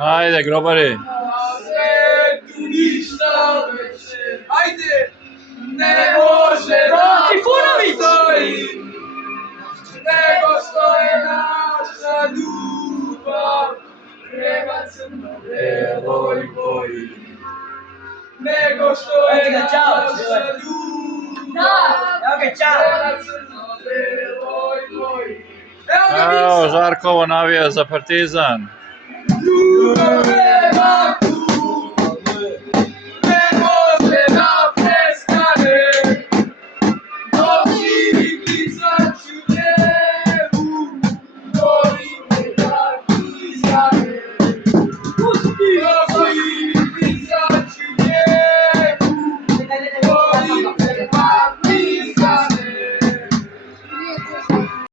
Ajde, grobari. Sve tu ništa veće. Ajde! Ne može da postoji, nego što je naša ljubav prema crno-beloj boji. Nego što je naša ljubav prema crno-beloj boji. Evo, Žarkovo navija za Partizan. Ljubav prema